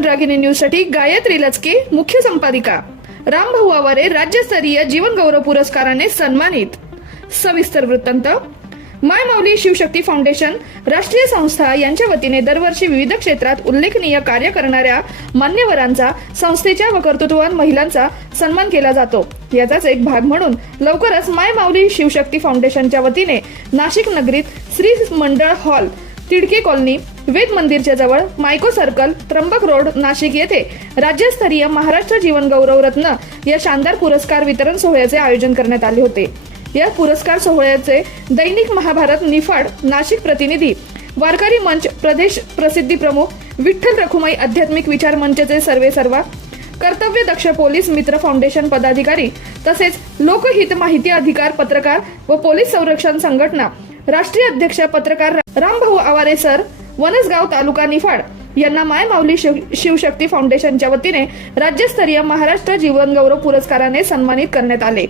रणरागिणी न्यूजसाठी गायत्री लचके मुख्य संपादिका. रामभाऊ आवारे राज्यस्तरीय जीवन गौरव पुरस्काराने सन्मानित. सविस्तर वृत्तांत. माय माऊली शिवशक्ती फाउंडेशन राष्ट्रीय संस्था यांच्या वतीने दरवर्षी विविध क्षेत्रात उल्लेखनीय कार्य करणाऱ्या मान्यवरांचा संस्थेच्या व कर्तृत्ववान महिलांचा सन्मान केला जातो. याचाच एक भाग म्हणून लवकरच माय माऊली शिवशक्ती फाउंडेशनच्या वतीने नाशिक नगरीत श्री मंडळ हॉल तिडके कॉलनी वेद मंदिरच्या जवळ Mico circle Trimbak road Nashik येथे राज्यस्तरीय महाराष्ट्र जीवन गौरव रत्न या शानदार पुरस्कार वितरण सोहळ्याचे आयोजन करण्यात आले होते. या पुरस्कार सोहळ्याचे दैनिक महाभारत निफाड नाशिक प्रतिनिधी वारकरी मंच प्रदेश प्रसिद्धी प्रमुख विठ्ठल रखुमाई आध्यात्मिक विचार मंचचे सर्वे सर्वा कर्तव्य दक्ष पोलीस मित्र फाउंडेशन पदाधिकारी तसेच लोकहित माहिती अधिकार पत्रकार व पोलीस संरक्षण संघटना राष्ट्रीय अध्यक्ष पत्रकार रामभाऊ आवारे सर वनसगाव तालुका निफाड यांना माय माऊली शिवशक्ती फाउंडेशनच्या वतीने राज्यस्तरीय महाराष्ट्र जीवनगौरव पुरस्काराने सन्मानित करण्यात आले.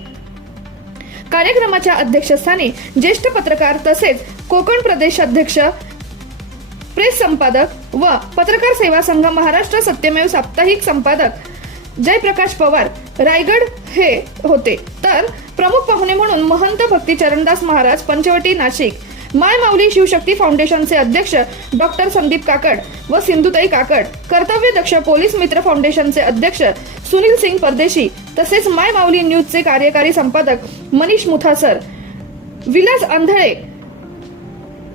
कार्यक्रमाच्या अध्यक्षस्थानी ज्येष्ठ पत्रकार तसेच कोकण प्रदेश अध्यक्ष प्रेस संपादक व पत्रकार सेवा संघ महाराष्ट्र सत्यमेव साप्ताहिक संपादक जयप्रकाश पवार रायगड हे होते. तर प्रमुख पाहुणे म्हणून महंत भक्ती चरणदास महाराज पंचवटी नाशिक. माय माऊली शिवशक्ती फाउंडेशनचे अध्यक्ष डॉक्टर संदीप काकड व सिंधुताई काकड. कर्तव्य दक्ष पोलीस मित्र फाउंडेशनचे अध्यक्ष सुनील सिंग परदेशी. तसेच माय माऊली न्यूजचे कार्यकारी संपादक मनीष मुथासर विलास आंधळे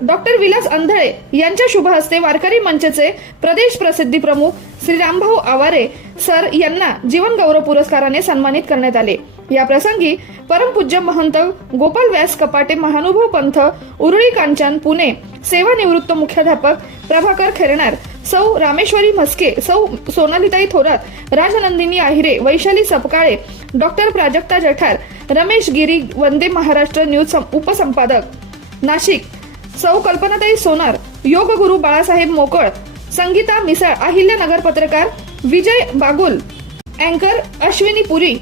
डॉक्टर विलास अंधळे यांच्या शुभ हस्ते वारकरी मंचचे प्रदेश प्रसिद्धी प्रमुख श्री रामभाऊ आवारे सर यांना जीवन गौरव पुरस्काराने सन्मानित करण्यात आले. या प्रसंगी परमपूज्य महंत गोपाल व्यास कपाटे महानुभव पंथ उरुळी कांचन पुणे सेवानिवृत्त मुख्याध्यापक प्रभाकर खेरणार सौ रामेश्वरी म्हस्के सौ सोनालिताई थोरात राजनंदिनी आहिरे वैशाली सपकाळे डॉक्टर प्राजक्ता जठार रमेश गिरी वंदे महाराष्ट्र न्यूज सं- उपसंपादक नाशिक सौ कल्पनाताई सोनार योग गुरु बाळासाहेब मोकळ संगीता मिसाळ अहिल्यानगर पत्रकार विजय बागुल अँकर अश्विनी पुरी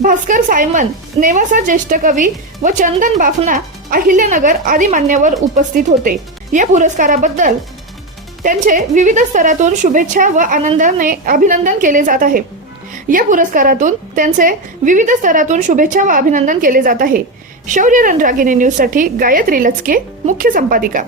भास्कर सायमन नेवासा ज्येष्ठ कवी व चंदन बाफना अहिल्यानगर आदी मान्यवर उपस्थित होते. या पुरस्काराबद्दल त्यांचे विविध स्तरातून शुभेच्छा व आनंदाने अभिनंदन केले जात आहे. या पुरस्कारातून त्यांचे विविध स्तरातून शुभेच्छा व अभिनंदन केले जात आहे. शौर्य रणरागिनी न्यूजसाठी गायत्री लचके मुख्य संपादिका.